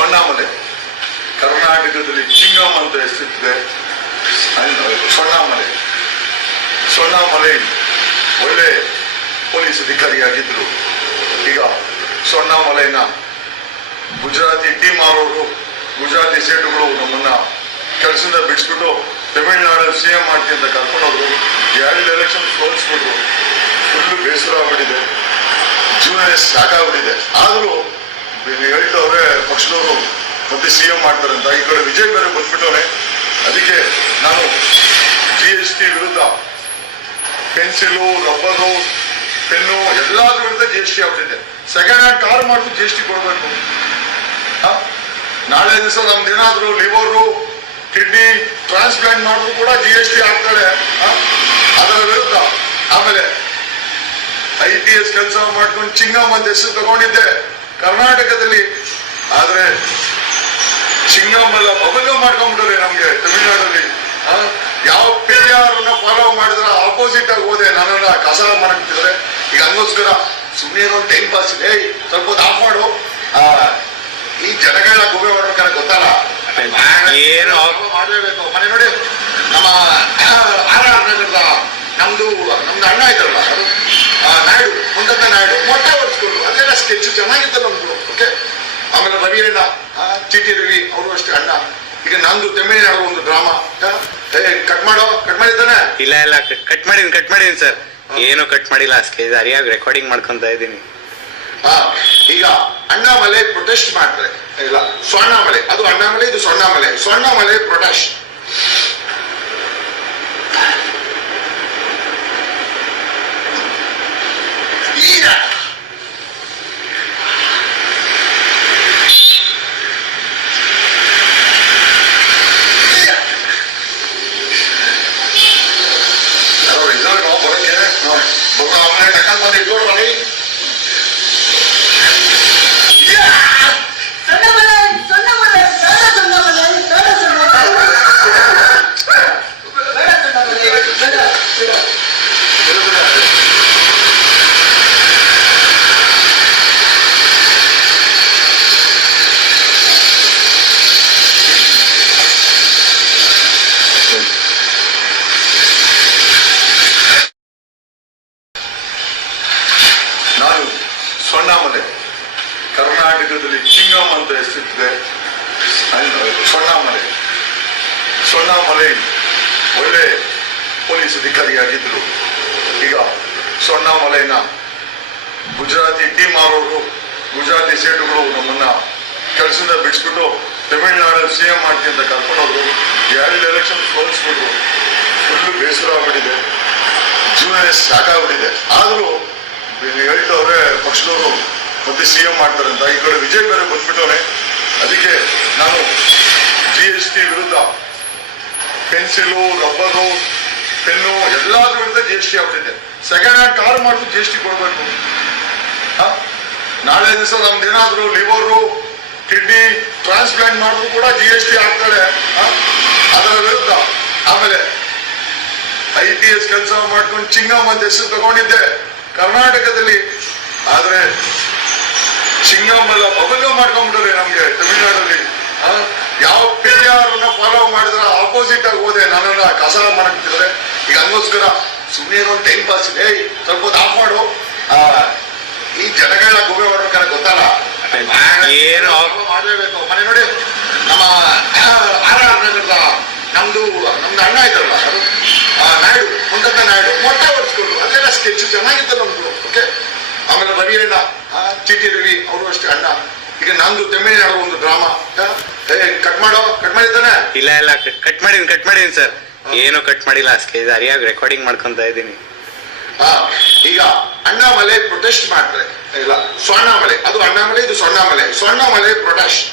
ಸ್ವರ್ಣಾಮಲೆ ಕರ್ನಾಟಕದಲ್ಲಿ ಚಿಂಗಮ್ ಅಂತ ಹೆಸರಿದೆ. ಸ್ವರ್ಣಾಮಲೆ ಒಳ್ಳೆ ಪೊಲೀಸ್ ಅಧಿಕಾರಿಯಾಗಿದ್ದರು. ಈಗ ಸ್ವರ್ಣಾಮಲೆನ ಗುಜರಾತಿ ಟೀ ಮಾರೋರು, ಗುಜರಾತಿ ಸೇಟುಗಳು ನಮ್ಮನ್ನ ಕೆಲಸದಿಂದ ಬಿಡಿಸ್ಬಿಟ್ಟು ತಮಿಳ್ನಾಡಲ್ಲಿ CM ಮಾಡ್ತೀನಿ ಅಂತ ಕರ್ಕೊಂಡೋದ್ರು. 2 ಎಲೆಕ್ಷನ್ ಸೋಲಿಸ್ಬಿಟ್ರು. ಫುಲ್ಲು ಬೇಸರ ಆಗ್ಬಿಟ್ಟಿದೆ, ಜೀವನ ಸಾಕಾಗ್ಬಿಟ್ಟಿದೆ. ಆದರೂ ಹೇಳ್ತವ್ರೆ ಪಕ್ಷದವರು ಮತ್ತೆ CM ಮಾಡ್ತಾರೆ ಅಂತ. ಈ ಕಡೆ ವಿಜಯ್ ಬೇರೆ ಬಂದ್ಬಿಟ್ಟವ್ರೆ. ಅದಕ್ಕೆ ನಾನು GST ವಿರುದ್ಧ ಪೆನ್ಸಿಲು, ರಬ್ಬರು, ಪೆನ್ನು ಎಲ್ಲಾದ್ರ ವಿರುದ್ಧ GST ಆಗ್ತಿದೆ. ಸೆಕೆಂಡ್ ಹ್ಯಾಂಡ್ ಕಾರ್ ಮಾಡಿದ್ರು GST ಕೊಡ್ಬೇಕು. ನಾಳೆ ದಿವಸ ನಮ್ದೇನಾದ್ರು ಲಿವರು, ಕಿಡ್ನಿ ಟ್ರಾನ್ಸ್ಪ್ಲಾಂಟ್ ಮಾಡಿದ್ರು ಕೂಡ GST ಆಗ್ತಾರೆ. ಅದರ ವಿರುದ್ಧ ಆಮೇಲೆ IPS ಕೆಲಸ ಮಾಡ್ಕೊಂಡು ಚಿಂಗಮ್ ಅಂತ ಹೆಸರು ತಗೊಂಡಿದ್ದೆ ಕರ್ನಾಟಕದಲ್ಲಿ. ಆದ್ರೆ ಚಿಂಗಮ್ ಎಲ್ಲ ಬಬಲು ಮಾಡ್ಕೊಂಡ್ಬಿಟ್ರೆ ನಮ್ಗೆ ತಮಿಳ್ನಾಡಲ್ಲಿ. ಯಾವ PR ಫಾಲೋ ಮಾಡಿದ್ರೆ ಆಪೋಸಿಟ್ ಆಗಿ ಹೋದೆ, ನನ್ನನ್ನ ಕಸ ಮಾಡ್ತಿದ್ರೆ. ಈಗ ಹಂಗೋಸ್ಕರ ಸುಮ್ಮನೆ ಒಂದು ಟೈಮ್ ಪಾಸ್ ಇದೆ, ಸ್ವಲ್ಪ ಹೊತ್ತು ಆಫ್ ಮಾಡು. ಈ ಜನಗಳನ್ನ ಗುಬೆ ಮಾಡ್ಬೇಕಾದ್ರೆ ಗೊತ್ತಲ್ಲ, ಏನು ಮಾಡಲೇಬೇಕು. ಮನೆ ನೋಡಿ, ನಮ್ಮ ನಗರದ ನಮ್ದು ಅಣ್ಣ ಇದ್ರಲ್ಲ, ನಾಯ್ಡು, ಮುಂದತ್ತ ನಾಯ್ಡು, ಮೊಟ್ಟೆ ಹೊಡ್ಸ್ಕೊಂಡು ಅದೆಲ್ಲ ಸ್ಕೆಚ್ ಚೆನ್ನಾಗಿತ್ತು ನಮ್ದು. ಓಕೆ. ಆಮೇಲೆ ರವಿ ಅಣ್ಣ, TT ರವಿ, ಅವರು ಅಷ್ಟೇ ಅಣ್ಣ. ಈಗ ನಂದು ತಮಿಳ್ನಾಡು ಒಂದು ಡ್ರಾಮಾ. ಕಟ್ ಮಾಡಿದ್ದಾನೆ? ಇಲ್ಲ ಕಟ್ ಮಾಡಿದೀನಿ ಸರ್. ಏನು ಕಟ್ ಮಾಡಿಲ್ಲ, ಸರಿಯಾಗಿ ರೆಕಾರ್ಡಿಂಗ್ ಮಾಡ್ಕೊಂತ ಇದ್ದೀನಿ. ಈಗ ಅಣ್ಣಾಮಲೆ ಪ್ರೊಟೆಸ್ಟ್ ಮಾಡ್ತಾರೆ. ಇಲ್ಲ, ಸ್ವರ್ಣಾಮಲೆ, ಅದು ಅಣ್ಣಾಮಲೆ, ಇದು ಸ್ವರ್ಣಾಮಲೆ ಪ್ರೊಟೆಸ್ಟ್. ಈಗ ಸ್ವರ್ಣಾಮಲೆ ಕರ್ನಾಟಕದಲ್ಲಿ ಚಿಂಗಮ್ ಅಂತ ಹೆಸರಿದೆ. ಸ್ವರ್ಣಾಮಲೆ ಒಳ್ಳೆ ಪೊಲೀಸ್ ಅಧಿಕಾರಿಯಾಗಿದ್ದರು. ಈಗ ಸ್ವರ್ಣಾಮಲೆನ ಗುಜರಾತಿ ಟೀ ಮಾರೋರು, ಗುಜರಾತಿ ಸೇಟುಗಳು ನಮ್ಮನ್ನ ಕೆಲಸದಿಂದ ಬಿಡಿಸ್ಬಿಟ್ಟು ತಮಿಳ್ನಾಡಲ್ಲಿ CM ಮಾಡ್ತೀನಿ ಅಂತ ಕರ್ಕೊಂಡೋದ್ರು. 2 ಎಲೆಕ್ಷನ್ ಸೋಲಿಸ್ಬಿಟ್ರು. ಫುಲ್ಲು ಬೇಸರ ಆಗ್ಬಿಟ್ಟಿದೆ, ಜೀವನ ಸಾಕಾಗ್ಬಿಟ್ಟಿದೆ. ಆದರೂ ಹೇಳ್ತವ್ರೆ ಪಕ್ಷದವರು ಮತ್ತೆ CM ಮಾಡ್ತಾರೆ ಅಂತ. ಈ ಕಡೆ ವಿಜಯ್ ಬೇರೆ ಬಂದ್ಬಿಟ್ಟವ್ರೆ. ಅದಕ್ಕೆ ನಾನು GST ವಿರುದ್ಧ ಪೆನ್ಸಿಲು, ರಬ್ಬರು, ಪೆನ್ನು ಎಲ್ಲಾದ್ರ ವಿರುದ್ಧ GST ಆಗ್ತಿದೆ. ಸೆಕೆಂಡ್ ಹ್ಯಾಂಡ್ ಕಾರ್ ಮಾಡಿದ್ರು GST ಕೊಡ್ಬೇಕು. ನಾಳೆ ದಿವಸ ನಮ್ದೇನಾದ್ರು ಲಿವರು, ಕಿಡ್ನಿ ಟ್ರಾನ್ಸ್ಪ್ಲಾಂಟ್ ಮಾಡಿದ್ರು ಕೂಡ GST ಆಗ್ತಾರೆ. ಅದರ ವಿರುದ್ಧ ಆಮೇಲೆ IPS ಕೆಲಸ ಮಾಡ್ಕೊಂಡು ಚಿಂಗಮ್ ಅಂತ ಹೆಸರು ತಗೊಂಡಿದ್ದೆ ಕರ್ನಾಟಕದಲ್ಲಿ. ಆದ್ರೆ ಚಿಂಗಮ್ ಎಲ್ಲ ಬಬಲು ಮಾಡ್ಕೊಂಡ್ಬಿಟ್ರೆ ನಮ್ಗೆ ತಮಿಳ್ನಾಡಲ್ಲಿ. ಯಾವ PR ಫಾಲೋ ಮಾಡಿದ್ರೆ ಆಪೋಸಿಟ್ ಆಗಿ ಹೋದೆ, ನನ್ನನ್ನ ಕಸ ಮಾಡ್ತಿದ್ರೆ. ಈಗ ಹಂಗೋಸ್ಕರ ಸುಮ್ಮನೆ ಒಂದು ಟೈಮ್ ಪಾಸ್ ಇದೆ, ಸ್ವಲ್ಪ ಹೊತ್ತು ಆಫ್ ಮಾಡು. ಈ ಜನಗಳನ್ನ ಗುಬೆ ಮಾಡ್ಬೇಕಾದ್ರೆ ಗೊತ್ತಲ್ಲ, ಏನು ಮಾಡಲೇಬೇಕು. ಮನೆ ನೋಡಿ, ನಮ್ಮ ನಗರದ ನಮ್ದು ಅಣ್ಣ ಇದ್ರಲ್ಲ, ನಾಯ್ಡು, ಮುಂದತ್ತ ನಾಯ್ಡು, ಮೊಟ್ಟೆ ಹೊಡ್ಸ್ಕೊಂಡು ಅದೆಲ್ಲ ಸ್ಕೆಚ್ ಚೆನ್ನಾಗಿತ್ತು ನಮ್ದು. ಓಕೆ. ಆಮೇಲೆ ರವಿ ಅಣ್ಣ, TT ರವಿ, ಅವರು ಅಷ್ಟೇ ಅಣ್ಣ. ಈಗ ನಂದು ತಮಿಳ್ನಾಡು ಒಂದು ಡ್ರಾಮಾ. ಕಟ್ ಮಾಡಿದ್ದಾನೆ? ಇಲ್ಲ ಕಟ್ ಮಾಡಿದೀನಿ ಸರ್. ಏನು ಕಟ್ ಮಾಡಿಲ್ಲ, ಸರಿಯಾಗಿ ರೆಕಾರ್ಡಿಂಗ್ ಮಾಡ್ಕೊಂತ ಇದ್ದೀನಿ. ಈಗ ಅಣ್ಣಾಮಲೆ ಪ್ರೊಟೆಸ್ಟ್ ಮಾಡ್ತಾರೆ. ಇಲ್ಲ, ಸ್ವರ್ಣಾಮಲೆ, ಅದು ಅಣ್ಣಾಮಲೆ, ಇದು ಸ್ವರ್ಣಾಮಲೆ ಪ್ರೊಟೆಸ್ಟ್.